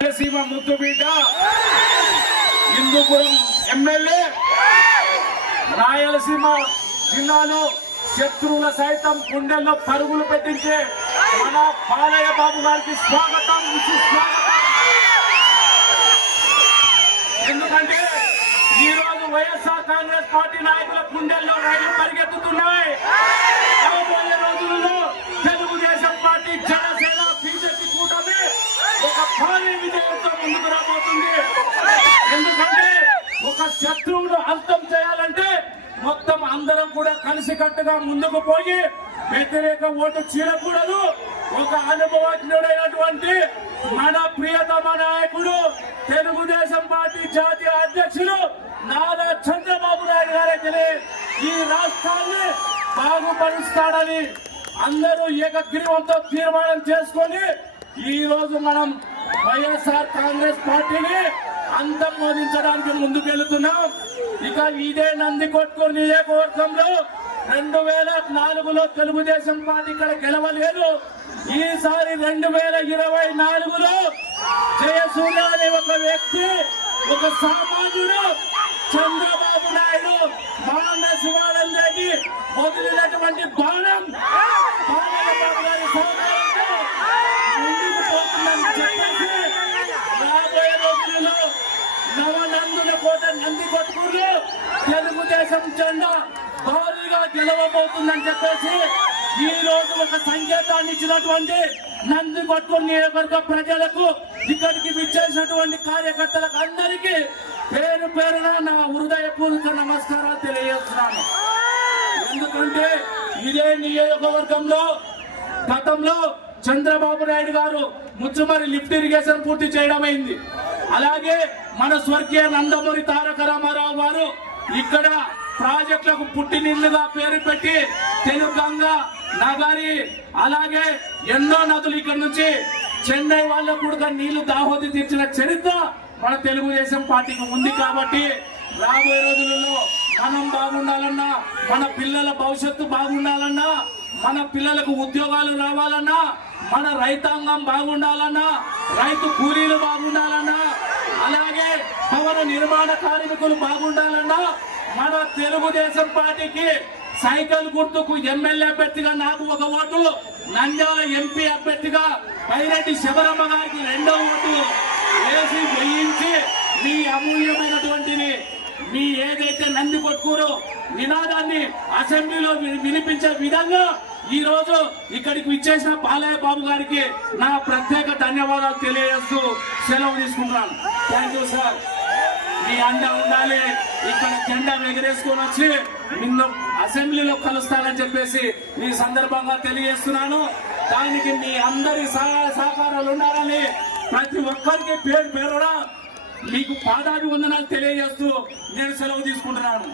రాయలసీమ ముద్దుబిడ్డ హిందూపురం ఎమ్మెల్యే రాయలసీమ జిల్లాలో శత్రువుల సైతం గుండెల్లో పరుగులు పెట్టించే మన బాలయ్య బాబు గారికి స్వాగతం సుస్వాగతం. ఎందుకంటే ఈ రోజు వైఎస్ఆర్ కాంగ్రెస్ పార్టీ నాయకుల గుండెల్లో రైళ్లు పరిగెత్తుతున్నాయి. రాబోయే రోజులలో తెలుగుదేశం పార్టీ, జనసేన, బీజేపీ కూటమి ఒక భారీ విజయంతో ముందుకు రాబోతుంది. ఎందుకంటే ఒక శత్రువును అంతం చేయాలంటే మొత్తం అందరం కూడా కలిసికట్టుగా ముందుకు పోయి వ్యతిరేక ఓటు చీలకూడదు. ఒక అనుభవజ్ఞుడైనటువంటి మన ప్రియతమ నాయకుడు తెలుగుదేశం పార్టీ జాతీయ అధ్యక్షుడు నారా చంద్రబాబు నాయుడు గారైతే ఈ రాష్ట్రాన్ని బాగుపరుస్తాడని అందరూ ఏకగ్రీవంతో తీర్మానం చేసుకొని ఈ రోజు మనం వైఎస్ఆర్ కాంగ్రెస్ పార్టీని అంతమోదించడానికి ముందుకెళ్తున్నాం. ఇక ఇదే నందికొట్కూరు నియోజకవర్గంలో 2004లో తెలుగుదేశం పార్టీ ఇక్కడ గెలవలేదు. ఈసారి 2024లో జయసూర్య అనే ఒక వ్యక్తి, ఒక సామాన్యుడు చంద్రబాబు నాయుడు బాణ శివానందకి వదిలినటువంటి బాణం బాలయ్య గారి సహకారంతో ముందుకు పోతుందని చెప్పేసి రాబోయే రోజులలో నవనందుల కోట నందికొట్కూరులో తెలుగుదేశం జెండా భారీగా గెలవబోతుందని చెప్పేసి ఈ రోజు ఒక సంకేతాన్ని ఇచ్చినటువంటి నందికొట్కూరు నియోజకవర్గ ప్రజలకు, ఇక్కడికి విచ్చేసినటువంటి కార్యకర్తలకు అందరికీ పేరు పేరున నా హృదయపూర్వక నమస్కారాలు తెలియజేస్తున్నాను. ఎందుకంటే ఇదే నియోజకవర్గంలో గతంలో చంద్రబాబు నాయుడు గారు ముచ్చుమరి లిఫ్ట్ ఇరిగేషన్ పూర్తి చేయడం అయింది. అలాగే మన స్వర్గీయ నందమూరి తారక రామారావు గారు ఇక్కడ ప్రాజెక్టులకు పుట్టినిల్లుగా పేరు పెట్టి తెలుగంగా, నగరి, అలాగే ఎన్నో నదులు ఇక్కడ నుంచి చెన్నై వాళ్ళకు కూడా నీళ్లు దాహోతి తీర్చిన చరిత్ర మన తెలుగుదేశం పార్టీకి ఉంది. కాబట్టి రాబోయే రోజులలో మనం బాగుండాలన్నా, మన పిల్లల భవిష్యత్తు బాగుండాలన్నా, మన పిల్లలకు ఉద్యోగాలు రావాలన్నా, మన రైతాంగం బాగుండాలన్నా, రైతు కూలీలు బాగుండాలన్నా, అలాగే భవన నిర్మాణ కార్మికులు బాగుండాలన్నా మన తెలుగుదేశం పార్టీకి సైకిల్ గుర్తుకు ఎమ్మెల్యే అభ్యర్థిగా నాకు ఒక ఓటు, నంద్యాల ఎంపీ అభ్యర్థిగా పైరెడ్డి శబరమ్మ గారికి 2వ ఓటు వేసి వేయించి మీ అమూల్యమైనటువంటిది మీ ఏదైతే నందికొట్కూరు నినాదాన్ని అసెంబ్లీలో వినిపించే విధంగా ఈ రోజు ఇక్కడికి విచ్చేసిన బాలయ్య బాబు గారికి నా ప్రత్యేక ధన్యవాదాలు తెలియజేస్తూ సెలవు తీసుకుంటున్నాను. Thank you sir. మీ అండ ఉండాలి. ఇక్కడ జెండా ఎగరేసుకొని వచ్చి నిన్ను అసెంబ్లీలో కలుస్తానని చెప్పేసి ఈ సందర్భంగా తెలియజేస్తున్నాను. దానికి మీ అందరి సహాయ సహకారాలు ఉండాలని ప్రతి ఒక్కరికి పేరు పేరున మీకు పాదాభివందనాలు తెలియజేస్తూ నేను సెలవు తీసుకుంటున్నాను.